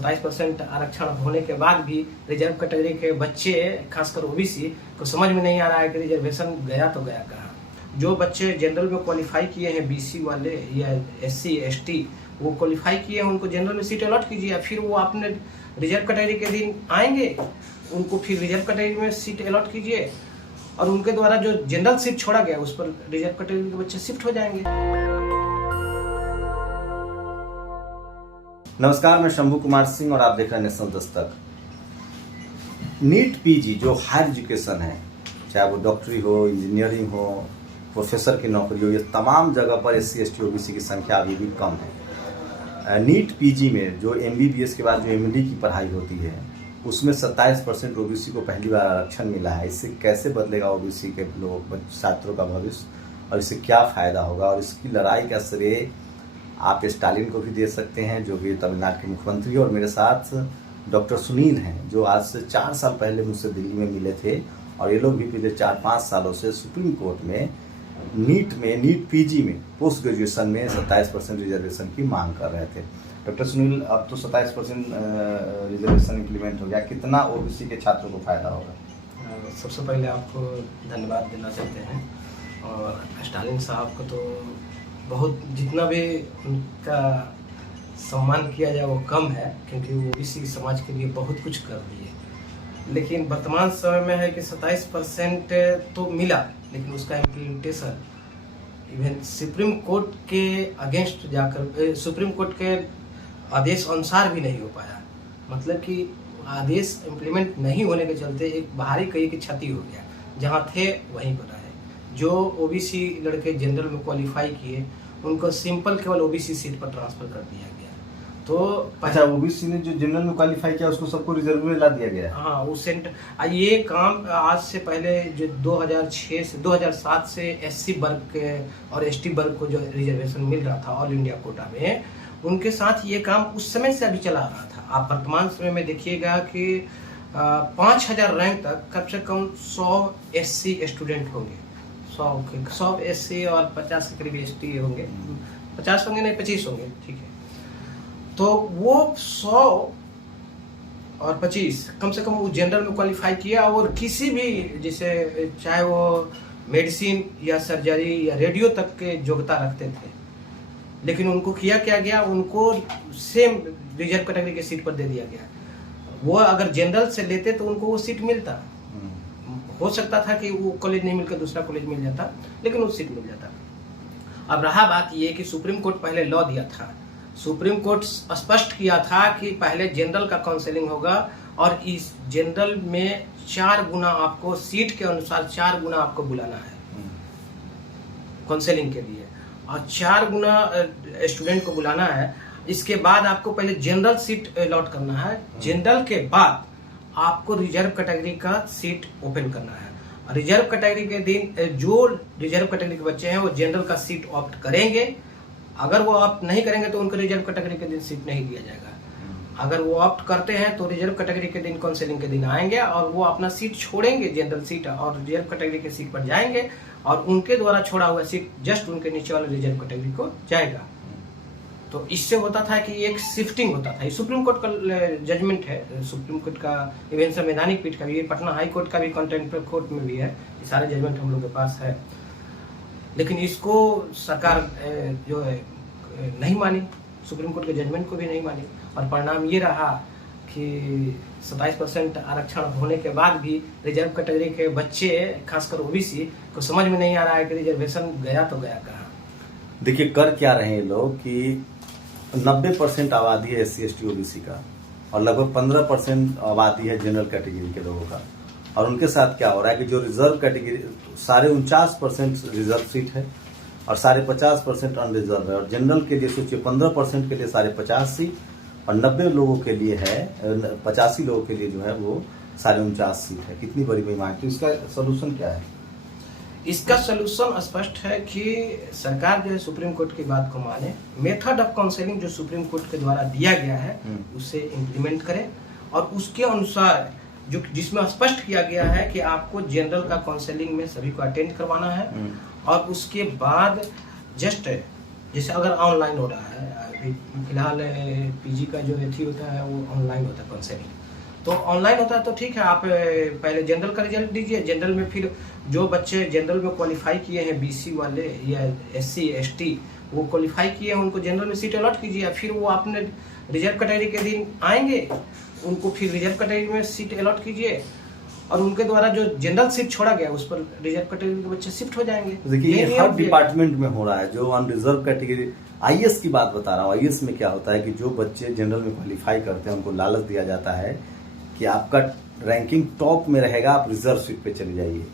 27% आरक्षण होने के बाद भी रिजर्व कैटेगरी के बच्चे, खासकर ओबीसी को समझ में नहीं आ रहा है कि रिजर्वेशन गया तो गया कहाँ। जो बच्चे जनरल में क्वालिफाई किए हैं, बीसी वाले या एससी एसटी, वो क्वालिफाई किए हैं, उनको जनरल में सीट अलॉट कीजिए। फिर वो अपने रिजर्व कैटेगरी के दिन आएंगे, उनको फिर रिजर्व कैटेगरी में सीट अलॉट कीजिए और उनके द्वारा जो जनरल सीट छोड़ा गया उस पर रिजर्व कैटेगरी के बच्चे शिफ्ट हो जाएंगे। नमस्कार, मैं शंभू कुमार सिंह और आप देख रहे हैं नेशनल दस्तक। नीट पीजी जो हायर एजुकेशन है, चाहे वो डॉक्टरी हो, इंजीनियरिंग हो, प्रोफेसर की नौकरी हो, ये तमाम जगह पर एससी एसटी ओबीसी की संख्या अभी भी कम है। नीट पीजी में जो एमबीबीएस के बाद जो एमडी की पढ़ाई होती है, उसमें 27% ओबीसी को पहली बार आरक्षण मिला है। इससे कैसे बदलेगा ओबीसी के लोग छात्रों का भविष्य और इससे क्या फायदा होगा, और इसकी लड़ाई का श्रेय आप स्टालिन को भी दे सकते हैं, जो कि तमिलनाडु के मुख्यमंत्री, और मेरे साथ डॉक्टर सुनील हैं, जो आज से 4 साल पहले मुझसे दिल्ली में मिले थे और ये लोग भी पिछले 4-5 सालों से सुप्रीम कोर्ट में नीट पीजी में पोस्ट ग्रेजुएशन में 27% रिजर्वेशन की मांग कर रहे थे। डॉक्टर सुनील, अब तो 27% रिजर्वेशन इम्प्लीमेंट हो गया, कितना ओबीसी के छात्रों को फायदा होगा? सबसे पहले आपको धन्यवाद देना चाहते हैं, और स्टालिन साहब को तो बहुत, जितना भी उनका सम्मान किया जाए वो कम है, क्योंकि वो इसी समाज के लिए बहुत कुछ कर दिए। लेकिन वर्तमान समय में है कि 27% तो मिला, लेकिन उसका इम्प्लीमेंटेशन इवन सुप्रीम कोर्ट के अगेंस्ट जाकर, सुप्रीम कोर्ट के आदेश अनुसार भी नहीं हो पाया। मतलब कि आदेश इम्प्लीमेंट नहीं होने के चलते एक बाहरी कई की क्षति हो गया, जहाँ थे वहीं पर रहे। जो ओबीसी लड़के जनरल में क्वालिफाई किए, उनको सिंपल केवल ओबीसी सीट पर ट्रांसफर कर दिया गया। तो अच्छा, ओबीसी ने जो जनरल में क्वालिफाई किया उसको सबको रिजर्व में ला दिया गया? हाँ, वो ये काम आज से पहले जो 2006 से 2007 से एससी वर्ग और एसटी वर्ग को जो रिजर्वेशन मिल रहा था ऑल इंडिया कोटा में, उनके साथ ये काम उस समय से अभी चला रहा था। आप वर्तमान समय में देखिएगा कि 5000 रैंक तक कम से कम 100 एससी स्टूडेंट होंगे, 100 एससी और 50 के करीब एसटी होंगे। 50 होंगे नहीं, 25 होंगे, ठीक है। तो वो 100 और 25 कम से कम वो जनरल में क्वालिफाई किया, और किसी भी, जैसे चाहे वो मेडिसिन या सर्जरी या रेडियो तक के योग्यता रखते थे, लेकिन उनको किया क्या गया, उनको सेम रिजर्व कैटेगरी के सीट पर दे दिया गया। वो अगर जनरल से लेते तो उनको वो सीट मिलता, हो सकता था कि वो कॉलेज नहीं मिलकर दूसरा कॉलेज मिल जाता, लेकिन वो सीट मिल जाता। अब रहा बात ये कि सुप्रीम कोर्ट पहले लॉ दिया था, सुप्रीम कोर्ट स्पष्ट किया था कि पहले जनरल का काउंसलिंग होगा, और इस जनरल में 4 गुना आपको सीट के अनुसार 4 गुना आपको बुलाना है काउंसलिंग के लिए, और 4 गुना स्टूडेंट को बुलाना है। इसके बाद आपको पहले जनरल सीट अलॉट करना है, जनरल के बाद आपको रिजर्व कैटेगरी का सीट ओपन करना है। रिजर्व कैटेगरी के दिन जो रिजर्व कैटेगरी के बच्चे हैं वो जनरल का सीट ऑप्ट करेंगे। अगर वो ऑप्ट नहीं करेंगे तो उनको रिजर्व कैटेगरी के दिन सीट नहीं दिया जाएगा। अगर वो ऑप्ट करते हैं तो रिजर्व कैटेगरी के दिन काउंसलिंग के दिन आएंगे और वो अपना सीट छोड़ेंगे, जनरल सीट, और रिजर्व कैटेगरी के सीट पर जाएंगे, और उनके द्वारा छोड़ा हुआ सीट जस्ट उनके नीचे वाले रिजर्व कैटेगरी को जाएगा। तो इससे होता था कि एक शिफ्टिंग होता था। ये सुप्रीम कोर्ट का जजमेंट है, सुप्रीम कोर्ट का, इवन संवैधानिक पीठ का भी, पटना हाई कोर्ट का भी, कंटेम्परेरी कोर्ट में भी है, ये सारे जजमेंट हम लोग के पास है। लेकिन इसको सरकार जो है नहीं मानी, सुप्रीम कोर्ट के जजमेंट को भी नहीं मानी, और परिणाम ये रहा कि 27% आरक्षण होने के बाद भी रिजर्व कैटेगरी के बच्चे, खासकर ओबीसी को समझ में नहीं आ रहा है कि रिजर्वेशन गया तो गया कहाँ। देखिए, कर क्या रहे हैं लोग कि 90% आबादी है एससी एसटी ओबीसी का, और लगभग 15% आबादी है जनरल कैटेगरी के लोगों का। और उनके साथ क्या हो रहा है कि जो रिजर्व कैटेगरी, सारे 49% रिजर्व सीट है और सारे 50% अनरिजर्व है, और जनरल के लिए सोचिए 15% के लिए सारे 50 सीट, और 90 लोगों के लिए है, 85 लोगों के लिए जो है वो सारे 49 सीट है। कितनी बड़ी बेईमानी। तो इसका सोल्यूशन क्या है? इसका सोल्यूशन स्पष्ट है कि सरकार जो है सुप्रीम कोर्ट की बात को माने, मेथड ऑफ काउंसलिंग जो सुप्रीम कोर्ट के द्वारा दिया गया है उसे इम्प्लीमेंट करें, और उसके अनुसार जो जिसमें स्पष्ट किया गया है कि आपको जनरल का काउंसलिंग में सभी को अटेंड करवाना है, और उसके बाद जस्ट जैसे अगर ऑनलाइन हो रहा है, फिलहाल पीजी का जो एथी होता है वो ऑनलाइन होता है काउंसलिंग। तो ऑनलाइन होता है तो ठीक है, आप पहले जनरल का रिजल्ट दीजिए। जनरल में फिर जो बच्चे जनरल में क्वालिफाई किए हैं, बीसी वाले या एससी एसटी वो क्वालिफाई किए हैं, उनको जनरल में सीट अलॉट कीजिए। फिर वो अपने रिजर्व कैटेगरी के दिन आएंगे, उनको फिर रिजर्व कैटेगरी में सीट अलॉट कीजिए और उनके द्वारा जो जनरल सीट छोड़ा गया उस पर रिजर्व कैटेगरी के बच्चे शिफ्ट हो जाएंगे। देखिए ये हर डिपार्टमेंट में हो रहा है। जो अनरिजर्व कैटेगरी, आईएएस की बात बता रहा हूँ, आईएएस में क्या होता है कि जो बच्चे जनरल में क्वालिफाई करते हैं उनको लालच दिया जाता है कि आपका रैंकिंग टॉप में रहेगा, आप रिजर्व सीट पे चले जाइए,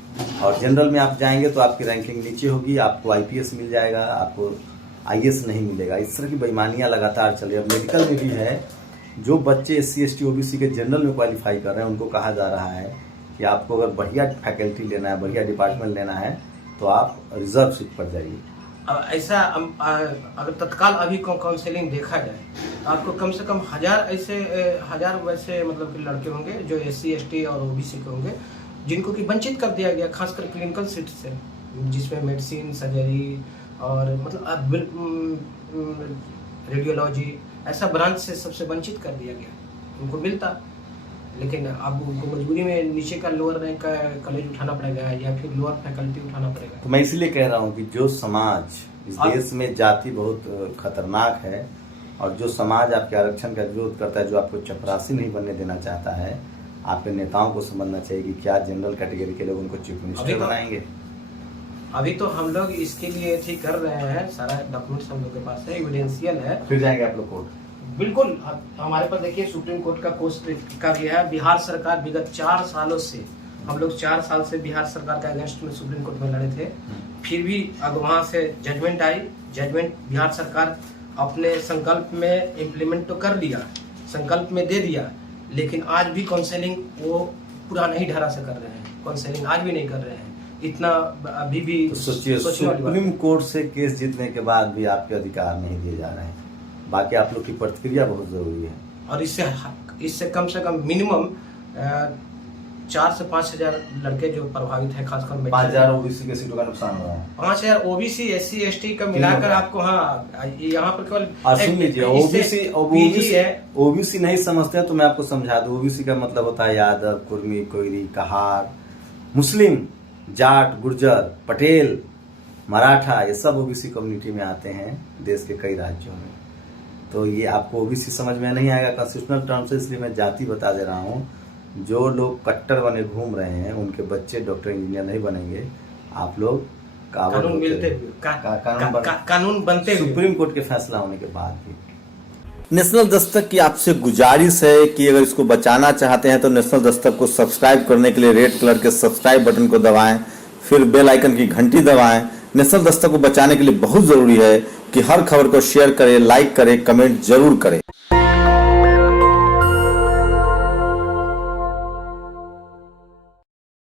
और जनरल में आप जाएंगे तो आपकी रैंकिंग नीचे होगी, आपको आईपीएस मिल जाएगा, आपको आईएएस नहीं मिलेगा। इस तरह की बेईमानियां लगातार चल रही है। मेडिकल में भी है, जो बच्चे एससी एसटी ओबीसी के जनरल में क्वालिफाई कर रहे हैं उनको कहा जा रहा है कि आपको अगर बढ़िया फैकल्टी लेना है, बढ़िया डिपार्टमेंट लेना है तो आप रिजर्व सीट पर जाइए। ऐसा अगर तत्काल अभी काउंसलिंग देखा जाए तो आपको कम से कम 1000 वैसे मतलब कि लड़के होंगे जो एससी एसटी और ओबीसी के होंगे जिनको कि वंचित कर दिया गया, खासकर क्लिनिकल सीट से, जिसमें मेडिसिन, सर्जरी और मतलब रेडियोलॉजी ऐसा ब्रांच से सबसे वंचित कर दिया गया। उनको मिलता, लेकिन अब उनको मजबूरी में नीचे का लोअर रैंक का कॉलेज उठाना पड़ेगा या फिर लोअर फैकल्टी उठाना पड़ेगा। तो मैं इसलिए कह रहा हूँ कि जो समाज, इस देश में जाति बहुत खतरनाक है, और जो समाज आपके आरक्षण का विरोध करता है, जो आपको चपरासी नहीं बनने देना चाहता है, आपके नेताओं को समझना चाहिए कि क्या जनरल कैटेगरी के लोग उनको चीफ मिनिस्टर बनाएंगे। अभी तो हम लोग इसके लिए ठीक कर रहे हैं, सारा डॉक्यूमेंट्स हम लोग के पास है, एविडेंशियल है। फिर जाएंगे आप लोग कोर्ट? बिल्कुल। हमारे पास देखिए सुप्रीम कोर्ट का कोर्ट का भी है। बिहार सरकार विगत 4 सालों से, हम लोग 4 साल से बिहार सरकार का अगेंस्ट में सुप्रीम कोर्ट में लड़े थे, फिर भी अब वहाँ से जजमेंट आई। जजमेंट बिहार सरकार अपने संकल्प में इम्प्लीमेंट तो कर दिया, संकल्प में दे दिया, लेकिन आज भी काउंसलिंग वो पूरा नहीं ढरा से कर रहे हैं, काउंसलिंग आज भी नहीं कर रहे हैं। इतना अभी भी तो सोचिए, सुप्रीम कोर्ट से केस जीतने के बाद भी आपके अधिकार नहीं दिए जा रहे हैं। बाकी आप लोग की प्रतिक्रिया बहुत जरूरी है। और इससे कम से कम मिनिमम 4 से 5 हजार लड़के जो प्रभावित हैं, खासकर 5000 ओबीसी के सीटों का नुकसान हो रहा है। 5000 ओबीसी एससी एसटी का मिलाकर आपको, हाँ यहाँ पर केवल सुन लीजिए, ओबीसी नहीं समझते हैं तो मैं आपको समझा दूं। ओबीसी का मतलब होता है यादव, कुर्मी, कोयरी, कहार, मुस्लिम, जाट, गुर्जर, पटेल, मराठा, ये सब ओबीसी कम्युनिटी में आते हैं देश के कई राज्यों में। तो ये आपको ओबीसी समझ में नहीं आएगा कॉन्स्टिट्यूशनल टर्म से, इसलिए मैं जाति बता दे रहा हूँ। जो लोग कट्टर बने घूम रहे हैं उनके बच्चे डॉक्टर इंजीनियर नहीं बनेंगे। आप लोग कानून बनते हुए, सुप्रीम कोर्ट के फैसला होने के बाद भी। नेशनल दस्तक की आपसे गुजारिश है कि अगर इसको बचाना चाहते हैं तो नेशनल दस्तक को सब्सक्राइब करने के लिए रेड कलर के सब्सक्राइब बटन को दबाएं, फिर बेल आइकन की घंटी दबाएं। नेशनल दस्तक को बचाने के लिए बहुत जरूरी है कि हर खबर को शेयर करें, लाइक करें, कमेंट जरूर करें।